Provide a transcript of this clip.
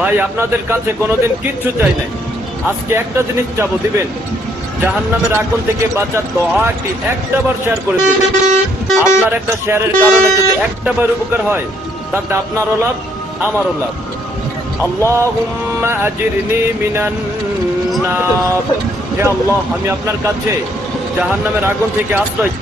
ভাই আপনাদের কাছে কোনোদিন কিচ্ছু চাই নাই, আজকে একটা জিনিস চাবো, দিবেন? জাহান্নামের আগুন থেকে বাঁচার দোয়াটি একটাবার শেয়ার করে দিবেন। আপনার একটা শেয়ারের কারণে যদি একটাবার উপকার হয়, তাতে আপনারও লাভ, আমারও লাভ। আল্লাহুম্মা আজিরনি মিনান নার। হে আল্লাহ, আমি আপনার কাছে জাহান্নামের আগুন থেকে আশ্রয়।